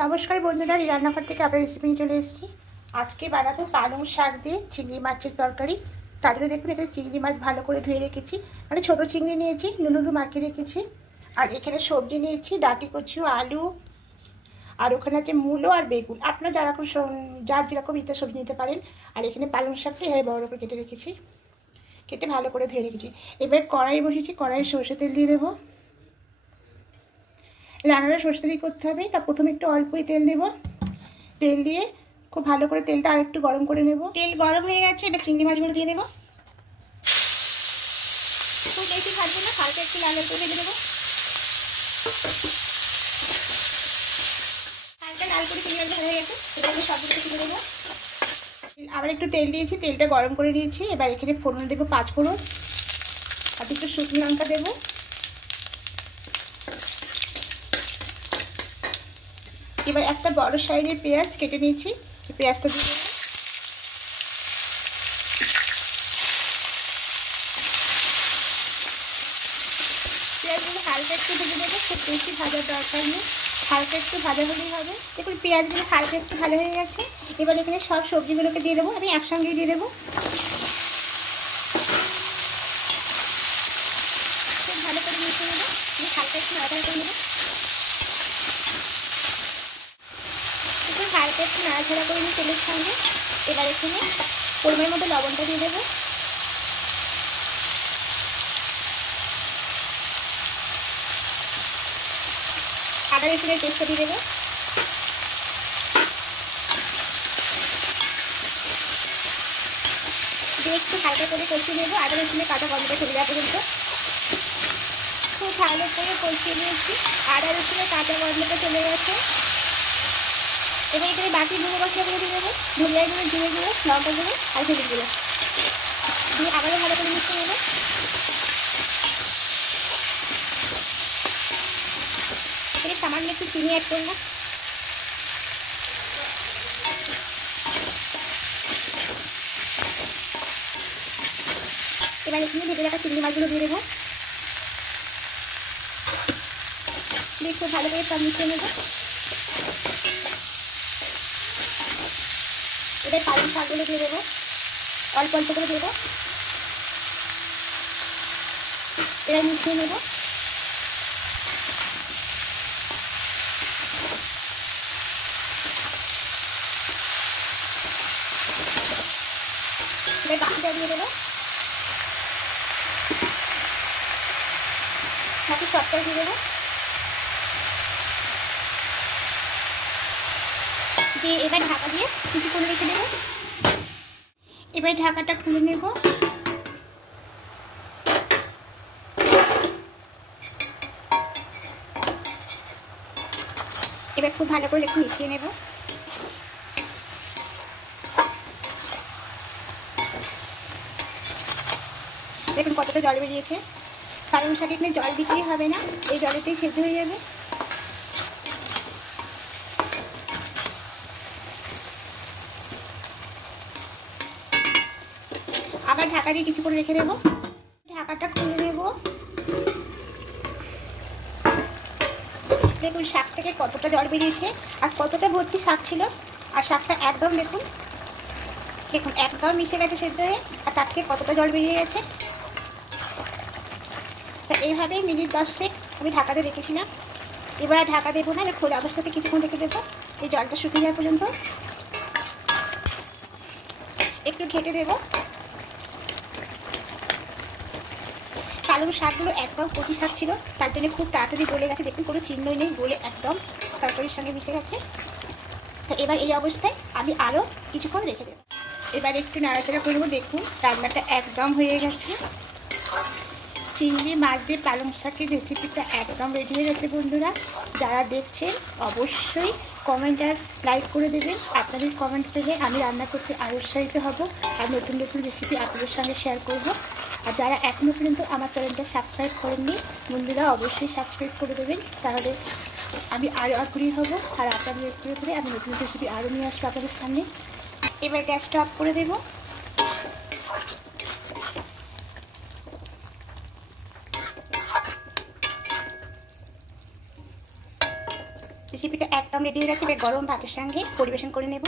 নমস্কার বন্ধুরা, রান্নাঘর থেকে আবার রেসিপি নিয়ে চলে এসেছি। আজকে বানাবো পালং শাক দিয়ে চিংড়ি মাছের তরকারি। তার জন্য দেখুন এখানে চিংড়ি মাছ ভালো করে ধুয়ে রেখেছি, মানে ছোটো চিংড়ি নিয়েছি, নুন মাখিয়ে রেখেছি। আর এখানে সবজি নিয়েছি, ডাঁটি কচু, আলু, আর ওখানে আছে মূলো আর বেগুন। আপনারা যার যেরকম ইচ্ছা সবজি নিতে পারেন। আর এখানে পালং শাকটি বড় করে কেটে রেখেছি, কেটে ভালো করে ধুয়ে রেখেছি। এবার কড়াই বসিয়েছি, কড়াইয়ে সরষে তেল দিয়ে দেবো। রান্নাটা সরষে তেল করতে হবে, তা প্রথমে একটু অল্পই তেল দেবো। তেল দিয়ে খুব ভালো করে তেলটা আর একটু গরম করে নেব। তেল গরম হয়ে গেছে, এবার চিংড়ি মাছগুলো দিয়ে দেবো। খুব বেশি ভাজবো না, হালকা একটু লাল করে ভেজে দেবো। হালকা লাল করে চিংড়ি মাছ হয়ে গেছে, এবার আমি সবগুলো তুলে দেবো। আবার একটু তেল দিয়েছি, তেলটা গরম করে নিয়েছি। এবার এখানে ফোড়ন দেবো, 5 ফোড়ন আর একটু শুকনো লঙ্কা দেবো। এবার একটা বড় সাইজের পেঁয়াজ কেটে নিয়েছি, পেঁয়াজটা দিয়ে দেবো। পেঁয়াজগুলো হালকা একটু ভেজে দেবো, খুব বেশি ভাজার দরকার নেই, হালকা একটু ভাজা হলেই হবে। দেখুন পেঁয়াজগুলো হালকা একটু ভালো হয়ে গেছে। এবার এখানে সব সবজিগুলোকে দিয়ে দেবো, আমি একসঙ্গেই দিয়ে দেবো। খুব ভালো করে মিশিয়ে নেবো, আমি হালকা একটু নাড়াচাড়া করে নেবো। একটু হালকা একটু নাড়াচাড়া করে নিই তেলের সঙ্গে। এবার এখানে পরিমাণ মতো লবণটা দিয়ে দেবো। আদা রসুনের পেস্টটা দিয়ে দেবো। দিয়ে একটু হালকা করে কষিয়ে নেবো, আদা রসুনের কাঁচা গন্ধটা চলে যাওয়া পর্যন্ত। খুব ভালো করে কষিয়ে নিয়েছি, আদা রসুনের কাঁচা গন্ধটা চলে গেছে। এবার এখানে বাকি গুঁড়ো মশলাগুলো দিয়ে দেবো, ধনিয়া গুঁড়ো, জিরে গুঁড়ো, লঙ্কা গুঁড়ো আর হলুদ গুঁড়ো দিয়ে আবারও ভালো করে মিশিয়ে নেবো। এখানে সামান্য একটু চিনি অ্যাড করলাম। এবার এখানে ভেজে রাখা চিংড়ি মাছগুলো দিয়ে দেবো, দিয়ে খুব ভালো করে সব মিশিয়ে নেবো। এবার পালং শাকগুলো দিয়ে দেবো, অল্প অল্প করে দেবো। এবার মিশিয়ে নেবো। এবার বাকিটা দিয়ে দেবো, বাকি সবটা দিয়ে দেবো। দিয়ে এবার ঢাকা দিয়ে কিছুক্ষণ রেখে দেবো। এবার ঢাকাটা খুলে নেব। এবার খুব ভালো করে একটু মিশিয়ে নেব। দেখুন কতটা জল বেরিয়েছে। পালং শাকে এখানে জল দিতেই হবে না, এই জলেতেই সেদ্ধ হয়ে যাবে। আবার ঢাকা দিয়ে কিছুক্ষণ রেখে দেবো। ঢাকাটা খুলে নেব। দেখুন শাক থেকে কতটা জল বেরিয়েছে আর কতটা ভর্তি শাক ছিল। আর শাকটা একদম দেখুন দেখুন একদম মিশে গেছে সেদ্ধ হয়ে, আর তার থেকে কতটা জল বেরিয়ে গেছে। তা এইভাবে মিনিট 10 আমি ঢাকাতে রেখেছিলাম। এবার ঢাকা দেবো না, এবার খোলা অবস্থাতে কিছুক্ষণ রেখে দেবো, এই জলটা শুকিয়ে যাওয়া পর্যন্ত। একটু ঢেকে দেবো। পালং শাকগুলো একদম কচি শাক ছিল, তার জন্য খুব তাড়াতাড়ি গলে গেছে। দেখুন কোনো চিহ্নই নেই, গলে একদম তরকারির সঙ্গে মিশে গেছে। তো এবার এই অবস্থায় আমি আরও কিছুক্ষণ রেখে দেবো। এবার একটু নাড়াচাড়া করবো। দেখুন রান্নাটা একদম হয়ে গেছে। চিংড়ি মাছ দিয়ে পালং শাকের রেসিপিটা একদম রেডি হয়ে গেছে বন্ধুরা। যারা দেখছেন অবশ্যই কমেন্ট আর লাইক করে দেবেন। আপনাদের কমেন্ট পেলে আমি রান্না করতে আরও উৎসাহিত হব আর নতুন নতুন রেসিপি আপনাদের সঙ্গে শেয়ার করব। আর যারা এখনও পর্যন্ত আমার চ্যানেলটা সাবস্ক্রাইব করেননি বন্ধুরা অবশ্যই সাবস্ক্রাইব করে দেবেন, তাহলে আমি আরও আগ্রহী হব আর আপনাদের করে আমি নতুন রেসিপি আরও নিয়ে আসবো আপনাদের সামনে। এবার গ্যাসটা অফ করে দেবো। রেসিপিটা একদম রেডি হয়ে গেছে, গরম ভাতের সঙ্গে পরিবেশন করে নেব।